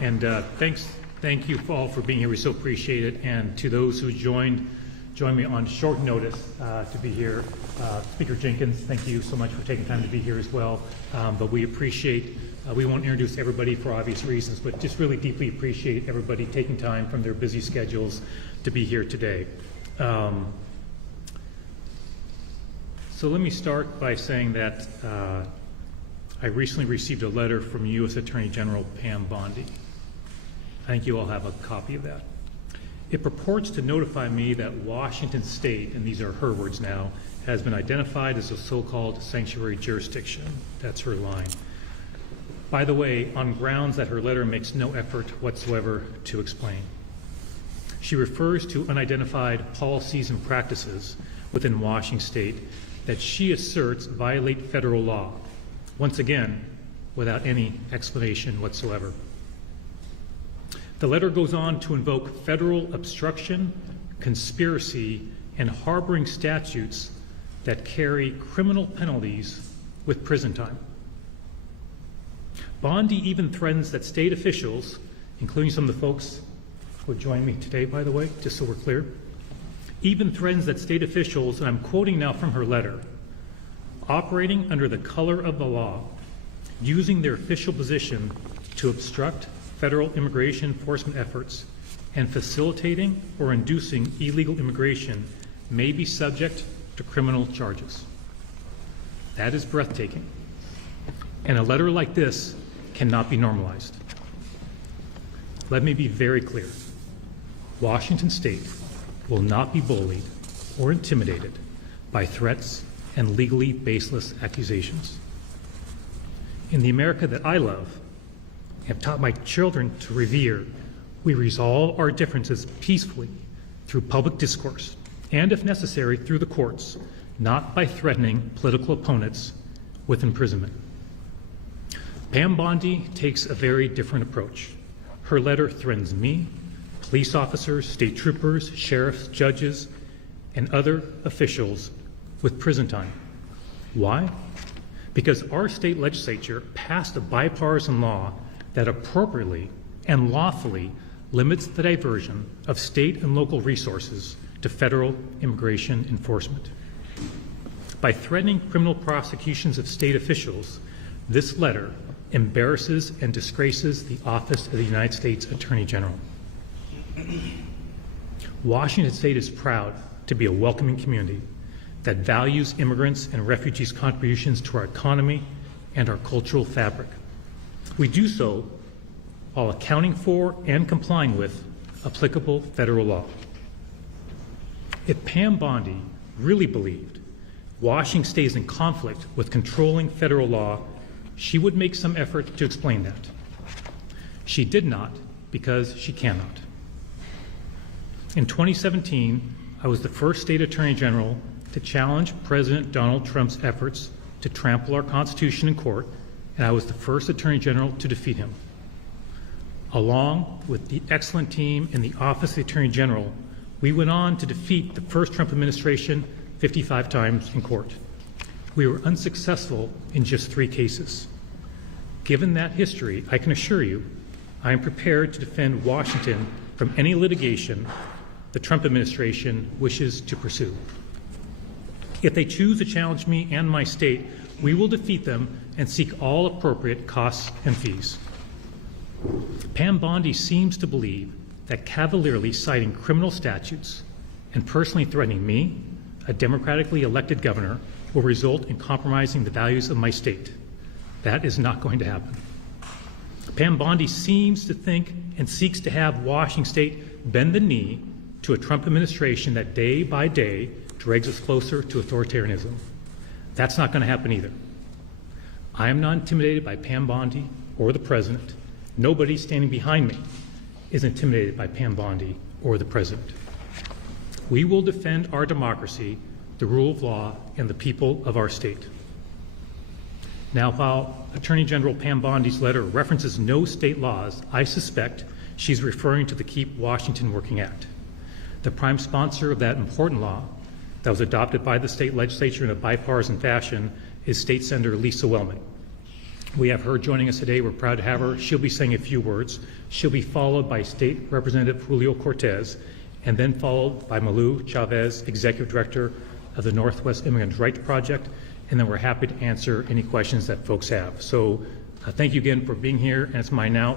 And thank you all for being here. We so appreciate it. And to those who joined me on short notice to be here, Speaker Jenkins, thank you so much for taking time to be here as well. But we appreciate, we won't introduce everybody for obvious reasons, but just really deeply appreciate everybody taking time from their busy schedules to be here today. So let me start by saying that I recently received a letter from U.S. Attorney General Pam Bondi. I think you all have a copy of that. It purports to notify me that Washington State, and these are her words now, has been identified as a so-called sanctuary jurisdiction. That's her line. By the way, on grounds that her letter makes no effort whatsoever to explain. She refers to unidentified policies and practices within Washington State that she asserts violate federal law, once again, without any explanation whatsoever. The letter goes on to invoke federal obstruction, conspiracy, and harboring statutes that carry criminal penalties with prison time. Bondi even threatens that state officials, including some of the folks who joined me today, by the way, just so we're clear, even threatens that state officials, and I'm quoting now from her letter, operating under the color of the law, using their official position to obstruct federal immigration enforcement efforts and facilitating or inducing illegal immigration may be subject to criminal charges. That is breathtaking. And a letter like this cannot be normalized. Let me be very clear. Washington State will not be bullied or intimidated by threats and legally baseless accusations. In the America that I love, have taught my children to revere, we resolve our differences peacefully through public discourse and, if necessary, through the courts, not by threatening political opponents with imprisonment. Pam Bondi takes a very different approach. Her letter threatens me, police officers, state troopers, sheriffs, judges, and other officials with prison time. Why? Because our state legislature passed a bipartisan law that appropriately and lawfully limits the diversion of state and local resources to federal immigration enforcement. By threatening criminal prosecutions of state officials, this letter embarrasses and disgraces the office of the United States Attorney General. Washington State is proud to be a welcoming community that values immigrants and refugees' contributions to our economy and our cultural fabric. We do so while accounting for and complying with applicable federal law. If Pam Bondi really believed Washington State is in conflict with controlling federal law, she would make some effort to explain that. She did not because she cannot. In 2017, I was the first state attorney general to challenge President Donald Trump's efforts to trample our Constitution in court, and I was the first attorney general to defeat him. Along with the excellent team in the Office of the Attorney General, we went on to defeat the first Trump administration 55 times in court. We were unsuccessful in just 3 cases. Given that history, I can assure you I am prepared to defend Washington from any litigation the Trump administration wishes to pursue. If they choose to challenge me and my state, we will defeat them and seek all appropriate costs and fees. Pam Bondi seems to believe that cavalierly citing criminal statutes and personally threatening me, a democratically elected governor, will result in compromising the values of my state. That is not going to happen. Pam Bondi seems to think and seeks to have Washington State bend the knee to a Trump administration that day by day drags us closer to authoritarianism. That's not going to happen either. I am not intimidated by Pam Bondi or the president. Nobody standing behind me is intimidated by Pam Bondi or the president. We will defend our democracy, the rule of law, and the people of our state. Now, while Attorney General Pam Bondi's letter references no state laws, I suspect she's referring to the Keep Washington Working Act. The prime sponsor of that important law that was adopted by the state legislature in a bipartisan fashion is State Senator Lisa Wellman. We have her joining us today. We're proud to have her. She'll be saying a few words. She'll be followed by State Representative Julio Cortez, and then followed by Malu Chavez, Executive Director of the Northwest Immigrant Rights Project, and then we're happy to answer any questions that folks have. So thank you again for being here, and it's mine now